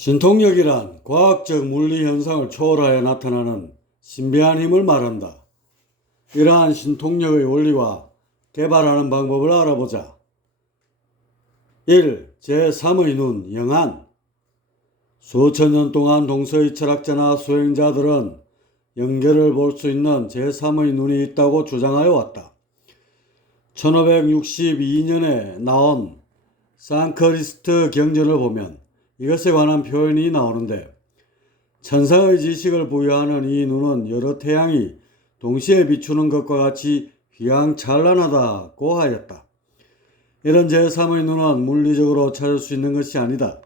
신통력이란 과학적 물리 현상을 초월하여 나타나는 신비한 힘을 말한다. 이러한 신통력의 원리와 개발하는 방법을 알아보자. 1. 제3의 눈, 영안. 수천 년 동안 동서의 철학자나 수행자들은 영계를 볼 수 있는 제3의 눈이 있다고 주장하여 왔다. 1562년에 나온 상크리스트 경전을 보면 이것에 관한 표현이 나오는데, 천상의 지식을 부여하는 이 눈은 여러 태양이 동시에 비추는 것과 같이 휘황찬란하다고 하였다. 이런 제3의 눈은 물리적으로 찾을 수 있는 것이 아니다.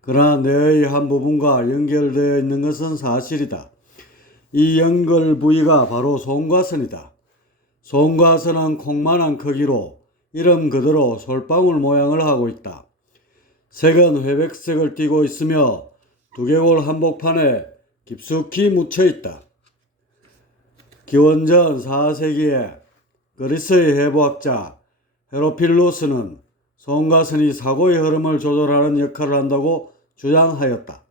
그러나 뇌의 한 부분과 연결되어 있는 것은 사실이다. 이 연결 부위가 바로 송과선이다. 송과선은 콩만한 크기로 이름 그대로 솔방울 모양을 하고 있다. 색은 회백색을 띠고 있으며 두개골 한복판에 깊숙이 묻혀 있다. 기원전 4세기에 그리스의 해부학자 헤로필루스는 송과선이 사고의 흐름을 조절하는 역할을 한다고 주장하였다.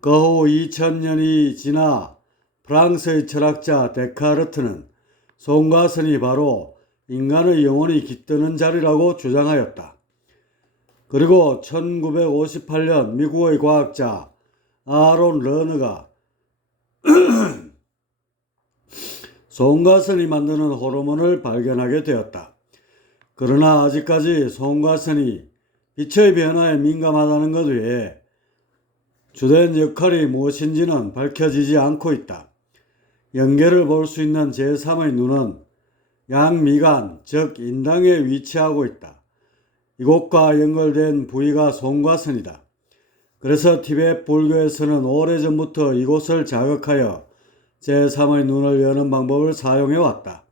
그 후 2000년이 지나 프랑스의 철학자 데카르트는 송과선이 바로 인간의 영혼이 깃드는 자리라고 주장하였다. 그리고 1958년 미국의 과학자 아론 러너가 송과선이 만드는 호르몬을 발견하게 되었다. 그러나 아직까지 송과선이 빛의 변화에 민감하다는 것 외에 주된 역할이 무엇인지는 밝혀지지 않고 있다. 영계를 볼 수 있는 제3의 눈은 양미간, 즉 인당에 위치하고 있다. 이곳과 연결된 부위가 송과선이다. 그래서 티베트 불교에서는 오래전부터 이곳을 자극하여 제3의 눈을 여는 방법을 사용해 왔다.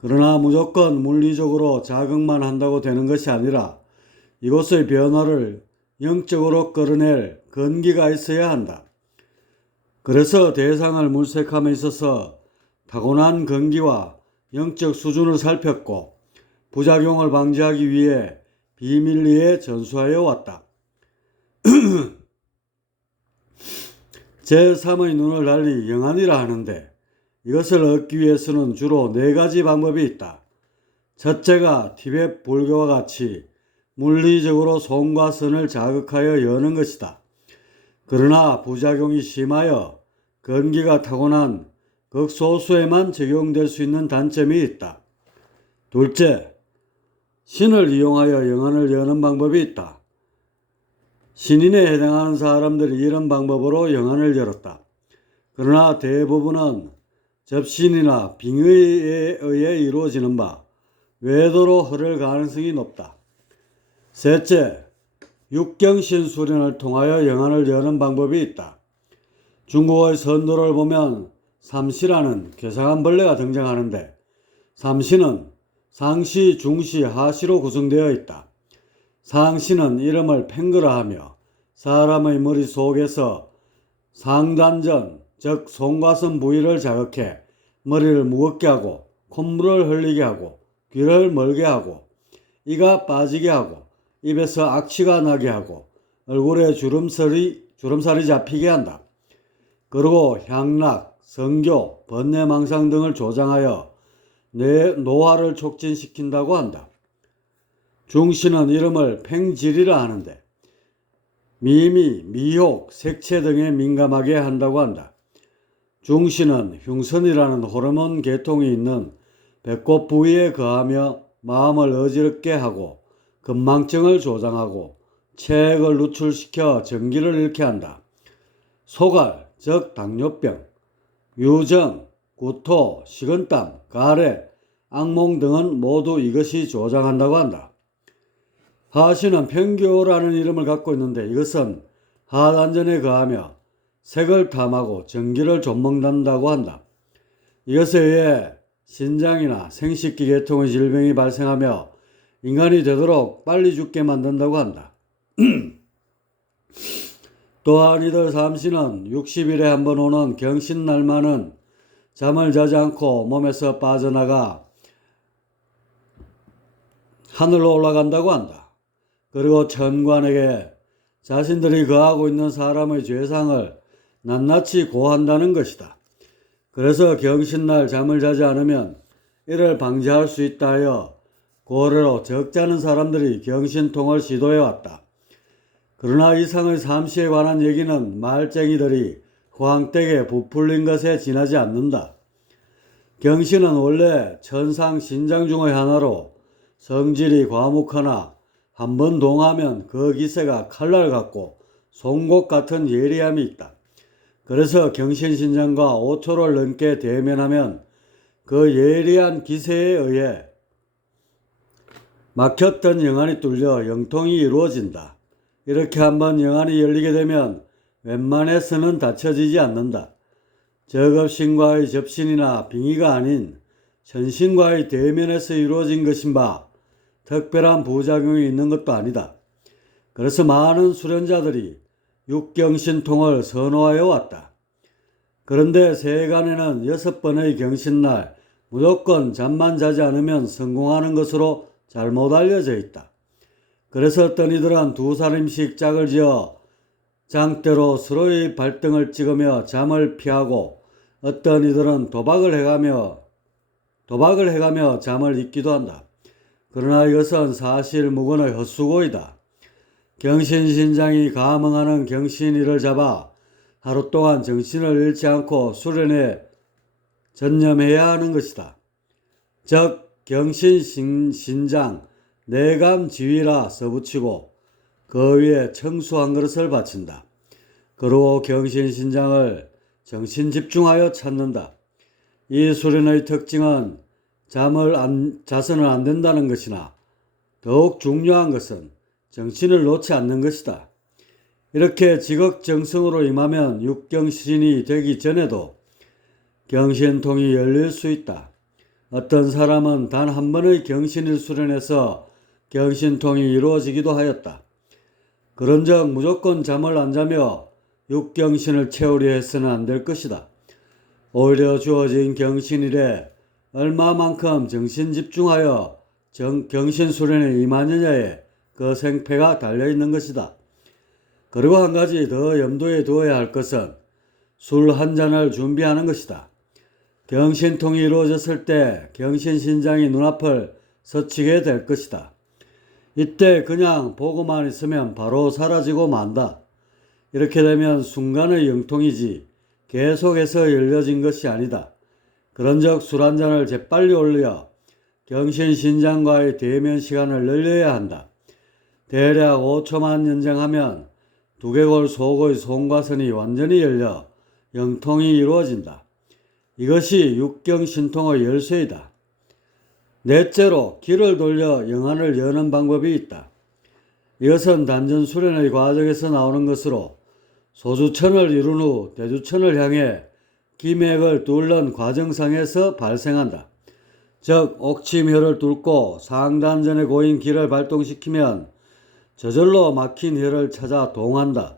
그러나 무조건 물리적으로 자극만 한다고 되는 것이 아니라 이곳의 변화를 영적으로 끌어낼 건기가 있어야 한다. 그래서 대상을 물색함에 있어서 타고난 건기와 영적 수준을 살폈고 부작용을 방지하기 위해 비밀리에 전수하여 왔다. 제3의 눈을 달리 영안이라 하는데, 이것을 얻기 위해서는 주로 4가지 방법이 있다. 첫째가 티베트 불교와 같이 물리적으로 송과선을 자극하여 여는 것이다. 그러나 부작용이 심하여 건기가 타고난 극소수에만 적용될 수 있는 단점이 있다. 둘째, 신을 이용하여 영안을 여는 방법이 있다. 신인에 해당하는 사람들이 이런 방법으로 영안을 열었다. 그러나 대부분은 접신이나 빙의에 의해 이루어지는 바 외도로 흐를 가능성이 높다. 셋째, 육경신 수련을 통하여 영안을 여는 방법이 있다. 중국의 선도를 보면 삼시라는 괴상한 벌레가 등장하는데, 삼시는 상시, 중시, 하시로 구성되어 있다. 상시는 이름을 팽그라 하며 사람의 머릿속에서 상단전, 즉 송과선 부위를 자극해 머리를 무겁게 하고 콧물을 흘리게 하고 귀를 멀게 하고 이가 빠지게 하고 입에서 악취가 나게 하고 얼굴에 주름살이 잡히게 한다. 그리고 향락, 성교, 번뇌망상 등을 조장하여 뇌 노화를 촉진시킨다고 한다. 중시는 이름을 팽질이라 하는데 미미, 미혹, 색채 등에 민감하게 한다고 한다. 중시는 흉선이라는 호르몬 계통이 있는 배꼽 부위에 거하며 마음을 어지럽게 하고 건망증을 조장하고 체액을 누출시켜 전기를 잃게 한다. 소갈, 즉 당뇨병, 유정, 구토, 식은땀, 가래, 악몽 등은 모두 이것이 조장한다고 한다. 하시는 평교라는 이름을 갖고 있는데 이것은 하단전에 거하며 색을 탐하고 전기를 좀먹는다고 한다. 이것에 의해 신장이나 생식기 계통의 질병이 발생하며 인간이 되도록 빨리 죽게 만든다고 한다. 또한 이들 삼시는 60일에 한 번 오는 경신날만은 잠을 자지 않고 몸에서 빠져나가 하늘로 올라간다고 한다. 그리고 천관에게 자신들이 거하고 있는 사람의 죄상을 낱낱이 고한다는 것이다. 그래서 경신날 잠을 자지 않으면 이를 방지할 수 있다 하여 고래로 적잖은 사람들이 경신통을 시도해왔다. 그러나 이상의 삼시에 관한 얘기는 말쟁이들이 후황댁에 부풀린 것에 지나지 않는다. 경신은 원래 천상 신장 중의 하나로 성질이 과묵하나 한번 동하면 그 기세가 칼날 같고 송곳 같은 예리함이 있다. 그래서 경신신장과 5초를 넘게 대면하면 그 예리한 기세에 의해 막혔던 영안이 뚫려 영통이 이루어진다. 이렇게 한번 영안이 열리게 되면 웬만해서는 닫혀지지 않는다. 저급신과의 접신이나 빙의가 아닌 천신과의 대면에서 이루어진 것인 바 특별한 부작용이 있는 것도 아니다. 그래서 많은 수련자들이 육경신통을 선호하여 왔다. 그런데 세간에는 6번의 경신날 무조건 잠만 자지 않으면 성공하는 것으로 잘못 알려져 있다. 그래서 어떤 이들은 2살임씩 짝을 지어 장대로 서로의 발등을 찍으며 잠을 피하고 어떤 이들은 도박을 해가며 잠을 잊기도 한다. 그러나 이것은 사실 무근의 헛수고이다. 경신신장이 감흥하는 경신일을 잡아 하루 동안 정신을 잃지 않고 수련에 전념해야 하는 것이다. 즉 경신신장 내감지위라 써붙이고 그 위에 청수 한 그릇을 바친다. 그리고 경신신장을 정신집중하여 찾는다. 이 수련의 특징은 자서는 안 된다는 것이나 더욱 중요한 것은 정신을 놓지 않는 것이다. 이렇게 지극정성으로 임하면 육경신이 되기 전에도 경신통이 열릴 수 있다. 어떤 사람은 단 한 번의 경신일 수련에서 경신통이 이루어지기도 하였다. 그런즉 무조건 잠을 안 자며 육경신을 채우려 해서는 안 될 것이다. 오히려 주어진 경신일에 얼마만큼 정신 집중하여 경신 수련에 임하느냐에 그 생패가 달려있는 것이다. 그리고 한 가지 더 염두에 두어야 할 것은 술 한 잔을 준비하는 것이다. 경신통이 이루어졌을 때 경신신장이 눈앞을 스치게 될 것이다. 이때 그냥 보고만 있으면 바로 사라지고 만다. 이렇게 되면 순간의 영통이지 계속해서 열려진 것이 아니다. 그런즉 술 한 잔을 재빨리 올려 경신신장과의 대면 시간을 늘려야 한다. 대략 5초만 연장하면 두개골 속의 송과선이 완전히 열려 영통이 이루어진다. 이것이 육경신통의 열쇠이다. 넷째로 기를 돌려 영안을 여는 방법이 있다. 이것은 단전 수련의 과정에서 나오는 것으로 소주천을 이룬 후 대주천을 향해 기맥을 뚫는 과정상에서 발생한다. 즉 옥침혈을 뚫고 상단전에 고인 기를 발동시키면 저절로 막힌 혈을 찾아 동한다.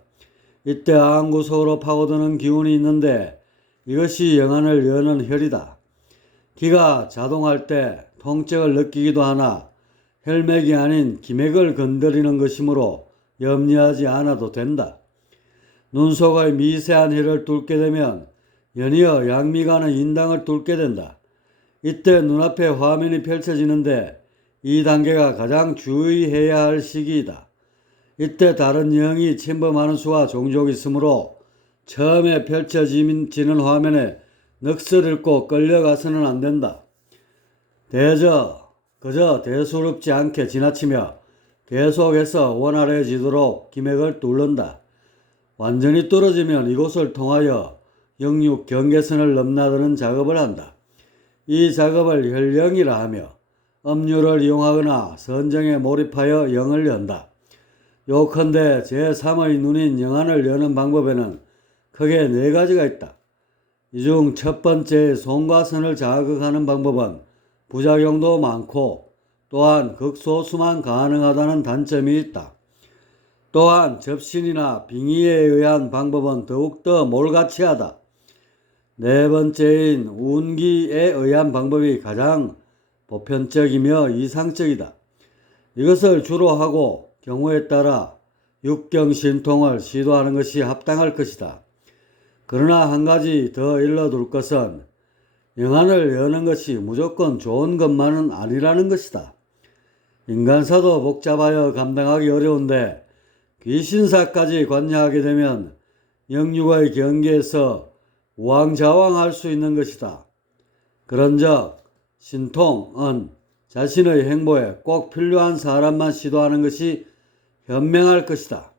이때 안구석으로 파고드는 기운이 있는데 이것이 영안을 여는 혈이다. 기가 자동할 때 통증을 느끼기도 하나 혈맥이 아닌 기맥을 건드리는 것이므로 염려하지 않아도 된다. 눈 속의 미세한 혈을 뚫게 되면 연이어 양미가는 인당을 뚫게 된다. 이때 눈앞에 화면이 펼쳐지는데 이 단계가 가장 주의해야 할 시기이다. 이때 다른 영이 침범하는 수가 종종 있으므로 처음에 펼쳐지는 화면에 넋을 잃고 끌려가서는 안 된다. 그저 대수롭지 않게 지나치며 계속해서 원활해지도록 기맥을 뚫는다. 완전히 뚫어지면 이곳을 통하여 영육 경계선을 넘나드는 작업을 한다. 이 작업을 혈영이라 하며 음류를 이용하거나 선정에 몰입하여 영을 연다. 요컨대 제3의 눈인 영안을 여는 방법에는 크게 4가지가 있다. 이 중 첫 번째의 송과선을 자극하는 방법은 부작용도 많고 또한 극소수만 가능하다는 단점이 있다. 또한 접신이나 빙의에 의한 방법은 더욱더 몰가치하다. 4번째인 운기에 의한 방법이 가장 보편적이며 이상적이다. 이것을 주로 하고 경우에 따라 육경신통을 시도하는 것이 합당할 것이다. 그러나 한 가지 더 일러둘 것은 영안을 여는 것이 무조건 좋은 것만은 아니라는 것이다. 인간사도 복잡하여 감당하기 어려운데 귀신사까지 관여하게 되면 영육의 경계에서 우왕좌왕할 수 있는 것이다. 그런즉 신통은 자신의 행보에 꼭 필요한 사람만 시도하는 것이 현명할 것이다.